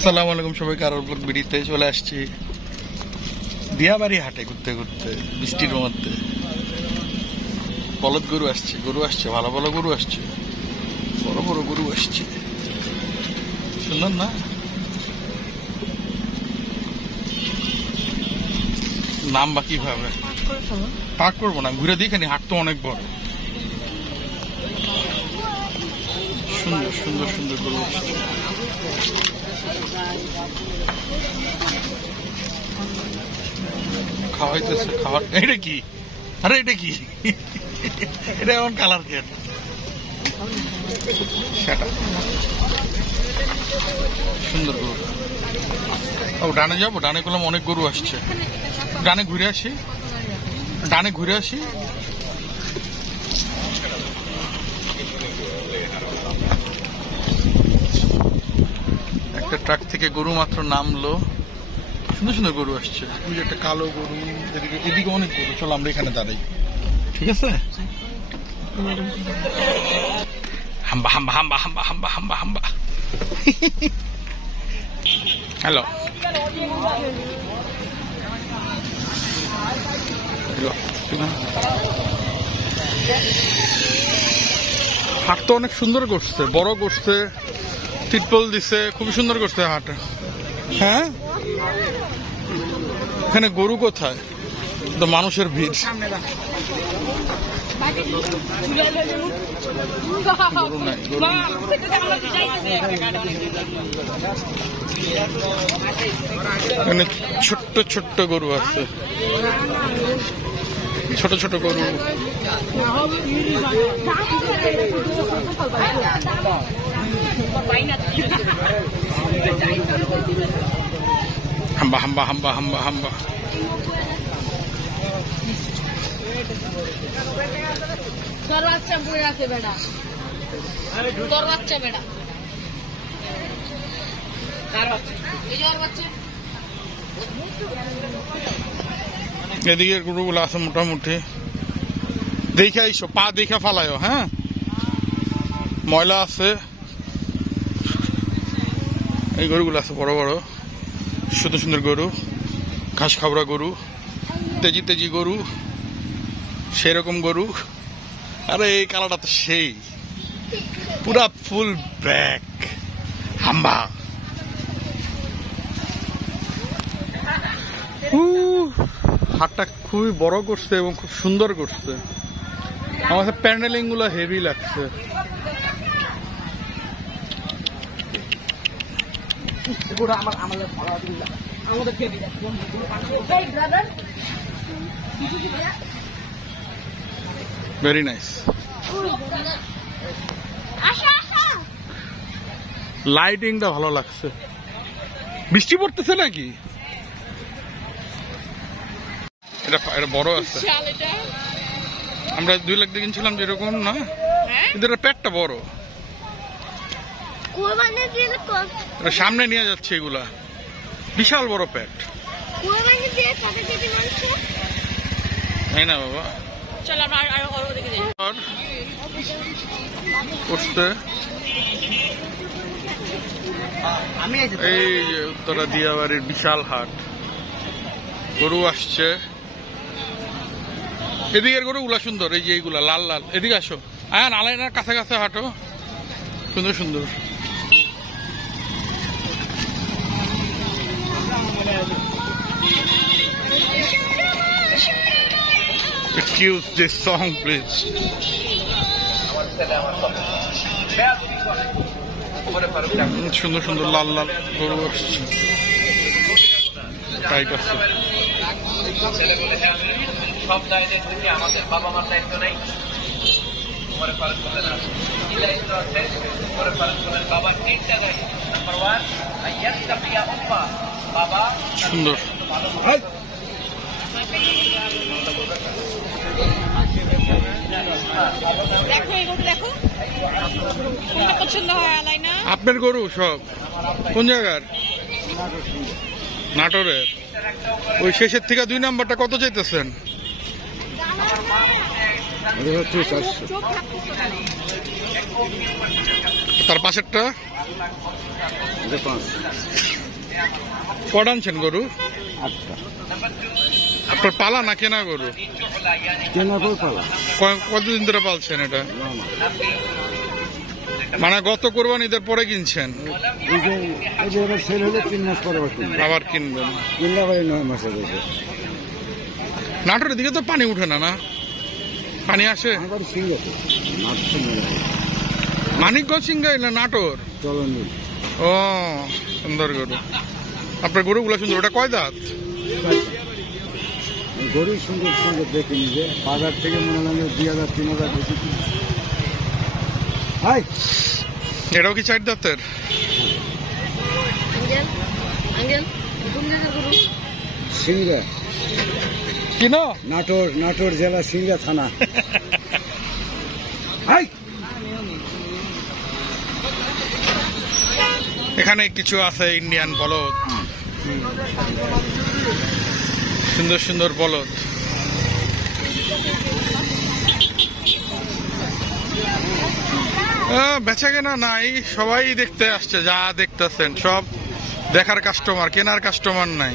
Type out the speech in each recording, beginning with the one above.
আসসালামু আলাইকুম সবাইকে, আরো ব্লগ ভিডিওতে চলে আসছি দিয়াবাড়ি হাটে ঘুরতে ঘুরতে বৃষ্টির মধ্যে। বলদ গরু আসছে, ভালো ভালো গরু আসছে, বড় বড় গরু আসছে, সুন্দর না? নাম বা কিভাবে পাক করবো না, ঘুরে দেখেনি, হাট তো অনেক বড়। সুন্দর সুন্দর সুন্দর গরু আসছে। খাওয়াইতেছে, খাওয়ার এটা কি? আরে এটা কি? এটা এমন কালার কেন? সুন্দর গরু। ও ডানে যাবো, ডানে করলাম অনেক গরু আসছে, ডানে ঘুরে আসি, ডানে ঘুরে আসি। একটা ট্রাক থেকে গরু মাত্র নামলো, সুন্দর সুন্দর গরু আসছে। ওই যে একটা কালো গরু, এদিকে অনেক গরু। চলো আমরা এখানে দাঁড়াই, ঠিক আছে? হাম্বা হাম্বা হাম্বা হাম্বা হাম্বা হাম্বা হাম্বা। হ্যালো, হাট তো অনেক সুন্দর করছে, বড় করছে, তিরপল দিছে, খুবই সুন্দর করছে হাট। হ্যাঁ, এখানে গরু কোথায়? তো মানুষের ভিড়। গরু নাই, এখানে ছোট্ট ছোট্ট গরু আছে, ছোট ছোট গরু। হাম্বা হাম্বা হাম্বা হাম্বা হাম্বা। তোর বাচ্চা পড়ে আছে বেটা, তোর বাচ্চা বেটা, কার বাচ্চা? এই যে ওর বাচ্চা। এদিকে গরুগুলো আছে মোটামুটি, দেখে আইসো, পা দেখে ফালাইও। হ্যাঁ, ময়লা আছে। এই গরুগুলো আছে বড় বড়, সুন্দর সুন্দর গরু, ঘাস খাবড়া গরু, তেজি তেজি গরু, সেরকম গরু। আরে এই কালারটা তো সেই, পুরা ফুল ব্যাক হাম্বা। হাটটা খুবই বড় করছে এবং খুব সুন্দর করছে। আমার কাছে প্যান্ডেলিং গুলো হেভি লাগছে। Very nice. লাইটিংটা ভালো লাগছে। বৃষ্টি পড়তেছে নাকি? এটা বড় আছে, আমরা 2 লাখ দিয়ে কিনছিলাম যেরকম না, কিন্তু এটা পেটটা বড়। এটা সামনে নিয়ে যাচ্ছে, এগুলা বিশাল বড় পেট। তাই না বাবা? এই যে উত্তরা দিয়াবাড়ির বিশাল হাট, গরু আসছে। এদিকের গরু গুলা সুন্দর, এই যে এইগুলা লাল লাল। এদিকে আসো, আয়ান আলাইনার কাছে কাছে হাঁটো, সুন্দর সুন্দর। Excuse this song, please. সুন্দর সুন্দর লাল লাল গরু আসছে, টাইট আছে। সব দায়িত্ব থেকে আমাদের বাবা মার দায়িত্ব নেই, উপরে ফারুক বলে না, কি দায়িত্ব আছে? উপরে ফারুক বলেন বাবা 3টা দায়িত্ব। নাম্বার 1, আইয়াত্তাকিয়া উম্মা, বাবা সুন্দর। দেখো এই গরু দেখো, কোনটা পছন্দ হয় আলাইনা? আপনার গরু সব কোন জায়গার? নাটোরের। ওই শেষের থেকে 2 নাম্বারটা কত চাইতেছেন? তার পাশেরটা কটা আনছেন গরু? 8টা। আপনার পালা না কেনা গরু? কেনা গরু পালা। কতদিন ধরে পালছেন এটা? মানে গত কোরবানিদের পরে কিনছেন? এই যে এবার সেল হলে 3 মাস পরে আবার কিনবেন? কিনলে আবার 9 মাসে দেবে। নাটোরের দিকে তো পানি উঠে না? না পানি আসে? আমার সিং আছে, মানিকগঞ্জ সিংগাই না নাটোর? চলনি। ও সুন্দর গরু। আপনার গরুগুলো সুন্দর। ওটা কয় দাঁত? গরু সুন্দর সুন্দর দেখে নিজে বাজার থেকে মনে লাগে 2000-3000 বেশি। হাই এটাও কি 4 দাঁতের? সিংড়া কিনো নাটোর জেলা সিংড়া থানা। হাই এখানে কিছু আছে ইন্ডিয়ান বলদ, সুন্দর সুন্দর বলদ। বেচা কেনা নাই, সবাই দেখতে আসছে। যা দেখতেছেন সব দেখার কাস্টমার, কেনার কাস্টমার নাই।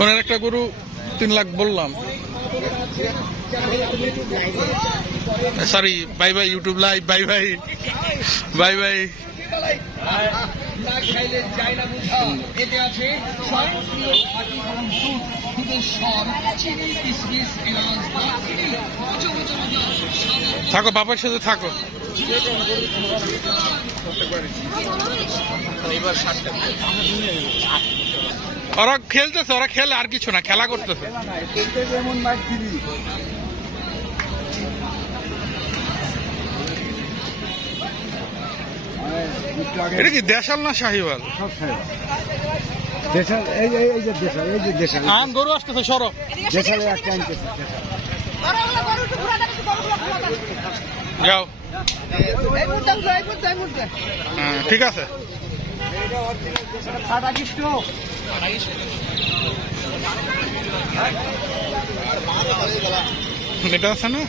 ওনার একটা গরু 3 লাখ বললাম। Sorry, bye bye YouTube live, bye bye bye bye. থাকো, বাবার সাথে থাকো। ওরা খেলতেছে, ওরা খেলে, আর কিছু না, খেলা করতেছে। এটা কি দেশাল না শাহিওয়াল? দেশাল। এই যে দেশাল আম গরু আসতেছে, সরো। দেশালে একটা আনতেছে। যাও। ঠিক আছে। এটা আছে না,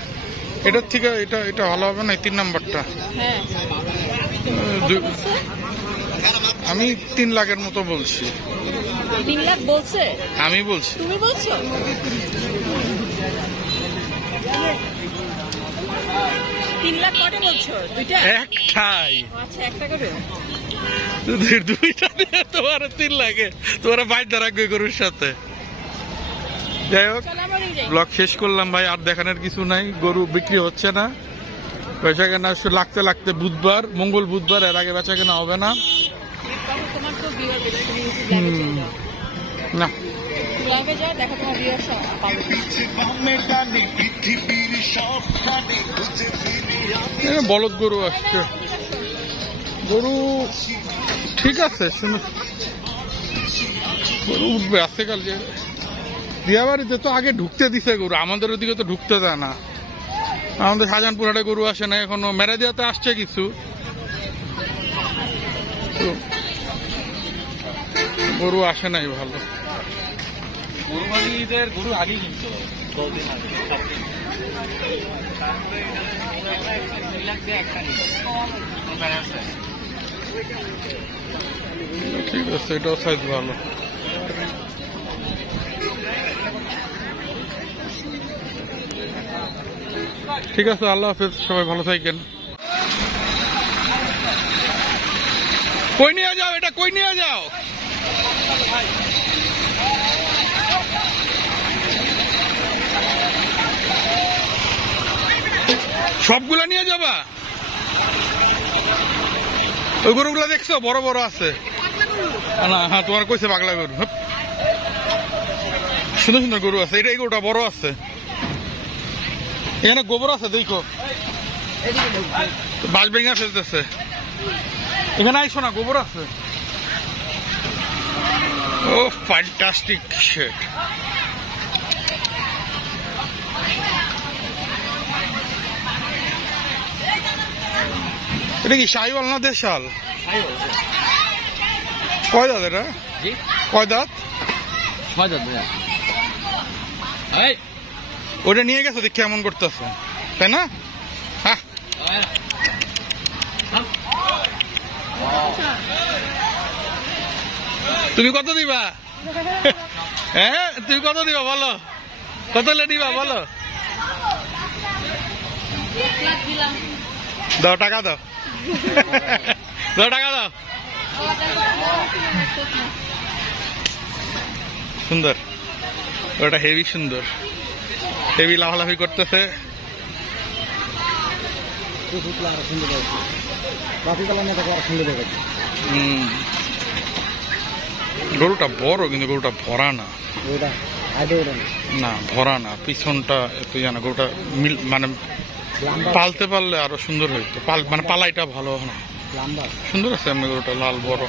এটার থেকে এটা ভালো হবে না? 3 নাম্বারটা আমি 3 লাখের মতো বলছি। 3 লাখ বলছে? আমি বলছি। তুমি বলছো? 3 লাখ কটা বলছো? দুইটা? একটাই। আচ্ছা, একটা করে। দুইটা দিয়ে তোমার 3 লাখে তোমার বাইর রাখবে গরুর সাথে। যাই হোক, ব্লগ শেষ করলাম ভাই। আর দেখানোর কিছু নাই, গরু বিক্রি হচ্ছে না। বেচা কেনা লাগতে বুধবার, মঙ্গল বুধবার, এর আগে বেচা কেনা হবে না। না বলদ গরু আসছে। গরু ঠিক আছে, গরু উঠবে আসতে কালকে। দিয়াবাড়িতে তো আগে ঢুকতে দিছে গরু, আমাদের ওদিকে তো ঢুকতে দেয় না। আমাদের শাহজাহানপুর হাটে গরু আসে না এখনো। মেরাদিয়াতে আসছে কিছু, গরু আসে নাই ভালো। গরু আগে কিনতে ঠিক আছে, এটাও সাইজ ভালো। ঠিক আছে, আল্লাহ হাফেজ, সবাই ভালো থাকেন। কই নিয়ে যাও এটা, কই নিয়ে যাও? সবগুলা নিয়ে যাবা? ওই গরুগুলা দেখছো বড় বড় আছে না? হ্যাঁ, তোমার কইছে পাগলা গরু। সুন্দর সুন্দর গরু আছে। এটা এই গরুটা বড় আছে। এখানে গোবর আছে, দেখো বাঁশ ভেঙে ফেলতেছে। এখানে আইসো না, গোবর আছে। ও ফ্যান্টাস্টিক শিট। এটা কি শাহিওয়াল না দেশাল? কয় দাঁত এটা? কয় দাঁত? ওটা নিয়ে গেছো, দেখ কেমন করতেছে, তাই না? হ্যাঁ। তুমি কত দিবা? হ্যাঁ তুমি কত দিবা বলো, কত দিবা বলো? দাও টাকা দাও, দাও টাকা দাও। সুন্দর, ওটা হেভি সুন্দর, হেভি লাফালাফি করতেছে। গরুটা বড় কিন্তু গরুটা ভরা না, না ভরা না, পিছনটা তুই জানা গরুটা মানে পালতে পারলে আরো সুন্দর হইতো, মানে পালাইটা ভালো না, সুন্দর আছে এমনি গরুটা লাল বড়।